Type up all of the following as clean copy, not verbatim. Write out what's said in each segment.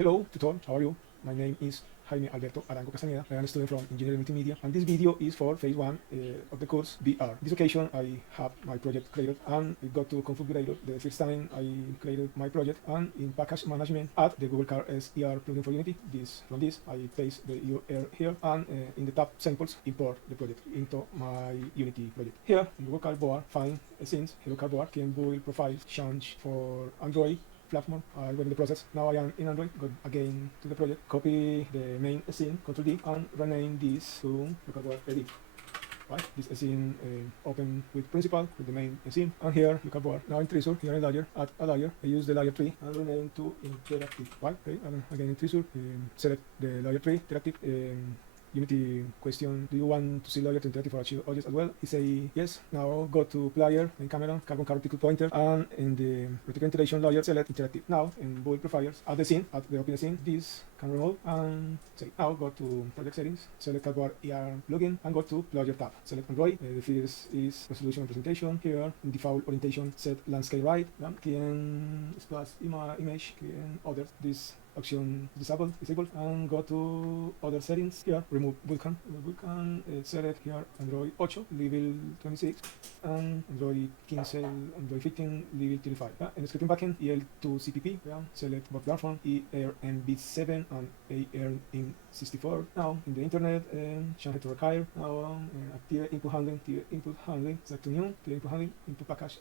Hello, tutor, how are you? My name is Jaime Alberto Arango Castañeda. I am a student from Engineering Multimedia, and this video is for phase 1 of the course VR. This occasion I have my project created and I got to Configurator the first time I created my project, and in package management add the Google Car SER plugin for Unity. From this I paste the URL here, and in the tab samples import the project into my Unity project. Here in Google Car board find scenes. Hello Car board can build profiles change for Android platform. I went in the process. Now I am in Android. Go again to the project. Copy the main scene, Ctrl D, and rename this to local edit. Right? This scene open with principal with the main scene. And here local bar. Now in Treasure, here in layer, add a layer. I use the layer tree and rename to interactive. Right? Okay. And again in Treasure, select the layer tree, interactive. Unity question: do you want to see layer to interactive for archive objects as well? I say yes. Now go to player and camera, carbon particle pointer, and in the vertical integration layer select interactive. Now in build profiles, add the scene, add the open scene. This can remove and say now go to project settings, select Cardboard ER plugin and go to player tab. Select Android. The first is resolution and presentation. Here in default orientation set landscape right. Client splash image, client others. This option disable, and go to other settings. Here remove vulkan, select here Android 8 level 26 and Android 15, Android 15 level 35. In the scripting backend EL2 CPP, select both platform ERMB7 and ARM64. Now in the internet change it to require. Now activate input handling, select to new, input handling, input package,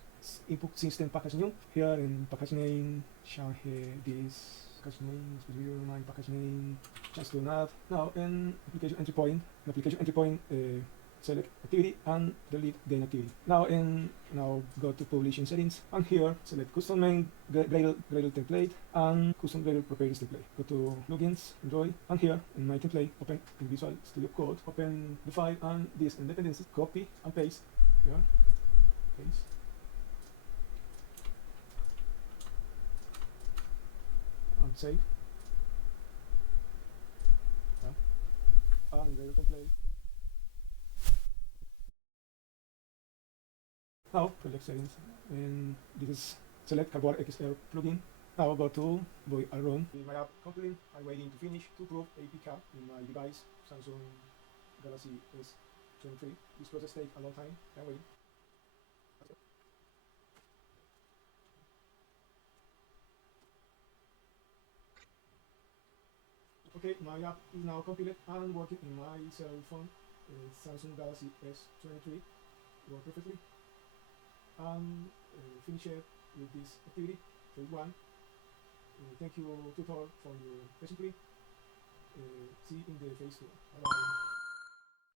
input system package new. Here in package name change this package name, my package name, just to nav. Now in application entry point, select activity and delete the inactivity. Now go to publishing settings, and here select custom main Gradle template and custom Gradle properties template. Go to plugins, Android, and here in my template, open in Visual Studio Code, open the file and this dependency, copy and paste here, paste. And save. And Gradle template. Now project settings, and this is select Cardboard XR plugin. Now go to Boy and Run. In my app complete, I'm waiting to finish to prove APK in my device, Samsung Galaxy S23. This process takes a long time. I'm waiting. Okay, my app is now completed and working in my cell phone, Samsung Galaxy S23. Work perfectly. Finish it with this activity, phase 1. Thank you, tutor, for your patiently. See you in the phase 2. Bye bye.